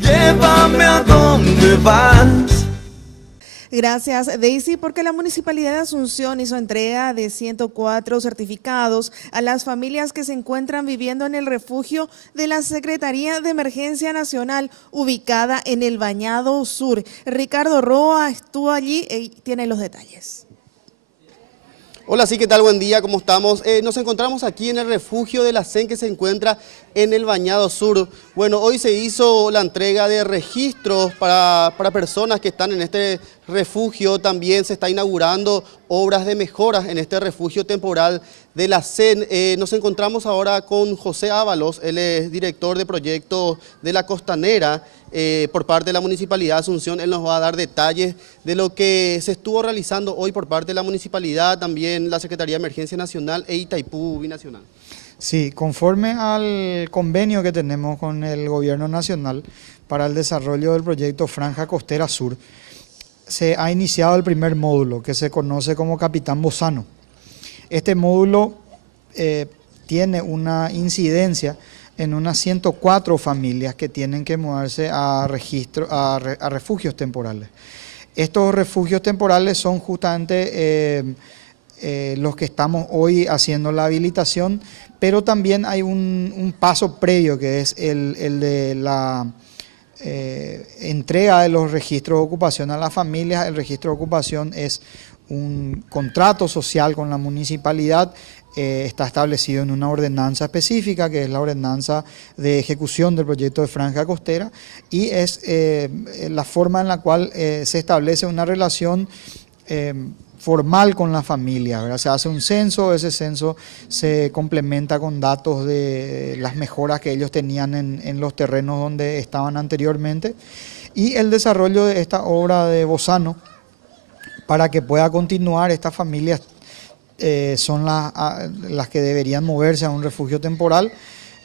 Llévame a donde vas. Gracias, Daisy, porque la Municipalidad de Asunción hizo entrega de 104 certificados a las familias que se encuentran viviendo en el refugio de la Secretaría de Emergencia Nacional, ubicada en el Bañado Sur. Ricardo Roa estuvo allí y tiene los detalles. Hola, sí, ¿qué tal? Buen día, ¿cómo estamos? Nos encontramos aquí en el refugio de la CEN que se encuentra en el Bañado Sur. Bueno, hoy se hizo la entrega de registros para personas que están en este refugio. También se está inaugurando obras de mejoras en este refugio temporal de la CEN. Nos encontramos ahora con José Ábalos, él es director de proyectos de la Costanera. Por parte de la Municipalidad de Asunción. Él nos va a dar detalles de lo que se estuvo realizando hoy por parte de la Municipalidad, también la Secretaría de Emergencia Nacional e Itaipú Binacional. Sí, conforme al convenio que tenemos con el Gobierno Nacional para el desarrollo del proyecto Franja Costera Sur, se ha iniciado el primer módulo, que se conoce como Capitán Bozano. Este módulo tiene una incidencia en unas 104 familias que tienen que mudarse a refugios temporales. Estos refugios temporales son justamente los que estamos hoy haciendo la habilitación, pero también hay un paso previo que es el de la entrega de los registros de ocupación a las familias. El registro de ocupación es un contrato social con la municipalidad. Está establecido en una ordenanza específica, que es la ordenanza de ejecución del proyecto de Franja Costera, y es la forma en la cual se establece una relación formal con la familia, ¿verdad? Se hace un censo, ese censo se complementa con datos de las mejoras que ellos tenían en los terrenos donde estaban anteriormente, y el desarrollo de esta obra de Bozano, para que pueda continuar. Estas familias son las que deberían moverse a un refugio temporal.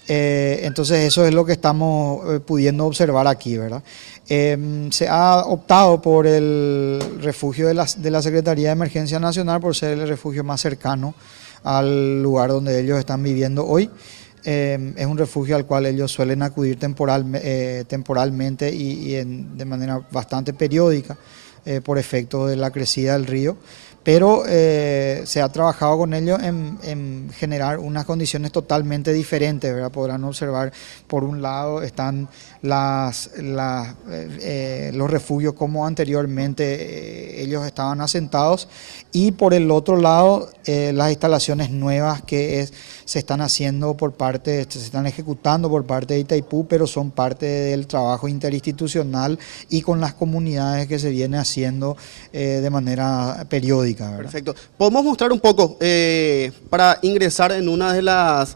Entonces eso es lo que estamos pudiendo observar aquí, ¿verdad? Se ha optado por el refugio de la Secretaría de Emergencia Nacional por ser el refugio más cercano al lugar donde ellos están viviendo hoy. Es un refugio al cual ellos suelen acudir temporalmente y de manera bastante periódica por efecto de la crecida del río. Pero se ha trabajado con ellos en generar unas condiciones totalmente diferentes, ¿verdad? Podrán observar, por un lado están los refugios como anteriormente ellos estaban asentados, y por el otro lado las instalaciones nuevas que se están haciendo se están ejecutando por parte de Itaipú, pero son parte del trabajo interinstitucional y con las comunidades que se viene haciendo de manera periódica, ¿verdad? Perfecto. Podemos mostrar un poco para ingresar en una de las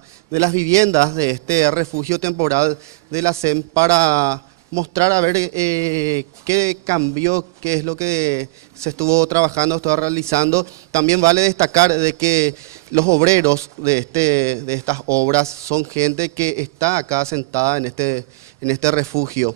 viviendas de este refugio temporal de la CEN, para mostrar a ver qué cambió, qué es lo que se estuvo trabajando, estuvo realizando. También vale destacar de que los obreros de estas obras son gente que está acá sentada en este refugio.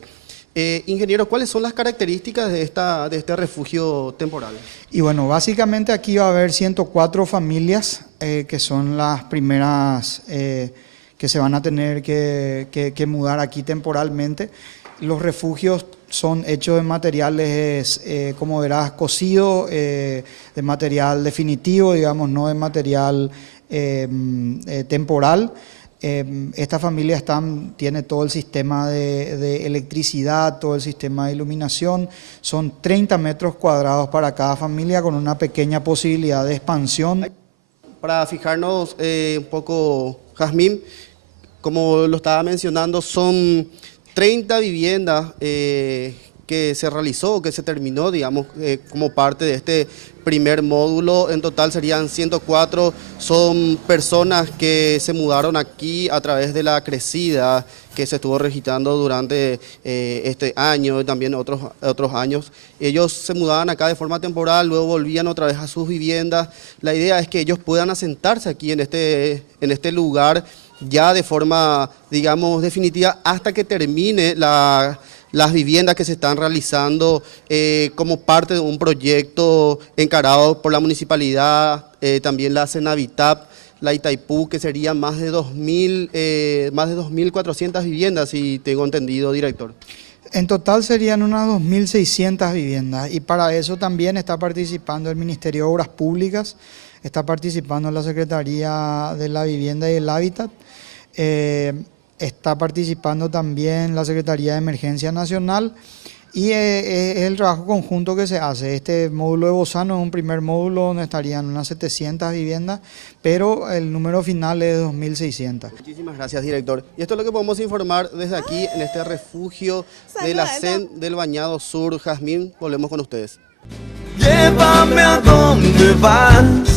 Ingeniero, ¿cuáles son las características de este refugio temporal? Y bueno, básicamente aquí va a haber 104 familias que son las primeras que se van a tener que mudar aquí temporalmente. Los refugios son hechos de materiales, como verás, cocido, de material definitivo, digamos, no de material temporal. Esta familia tiene todo el sistema de electricidad, todo el sistema de iluminación. Son 30 metros cuadrados para cada familia, con una pequeña posibilidad de expansión. Para fijarnos un poco, Jazmín, como lo estaba mencionando, son 30 viviendas que se realizó, que se terminó, digamos, como parte de este primer módulo. En total serían 104, son personas que se mudaron aquí a través de la crecida que se estuvo registrando durante este año y también otros años. Ellos se mudaban acá de forma temporal, luego volvían otra vez a sus viviendas. La idea es que ellos puedan asentarse aquí en este lugar ya de forma, digamos, definitiva, hasta que termine las viviendas que se están realizando como parte de un proyecto encarado por la municipalidad, también la Senavitap, la Itaipú, que serían más de 2.400 viviendas, si tengo entendido, director. En total serían unas 2.600 viviendas y para eso también está participando el Ministerio de Obras Públicas, está participando la Secretaría de la Vivienda y el Hábitat, está participando también la Secretaría de Emergencia Nacional y es el trabajo conjunto que se hace. Este módulo de Bozano es un primer módulo donde estarían unas 700 viviendas, pero el número final es 2.600. Muchísimas gracias, director. Y esto es lo que podemos informar desde aquí, en este refugio de la CEN del Bañado Sur. Jazmín, volvemos con ustedes. Llévame a donde vas.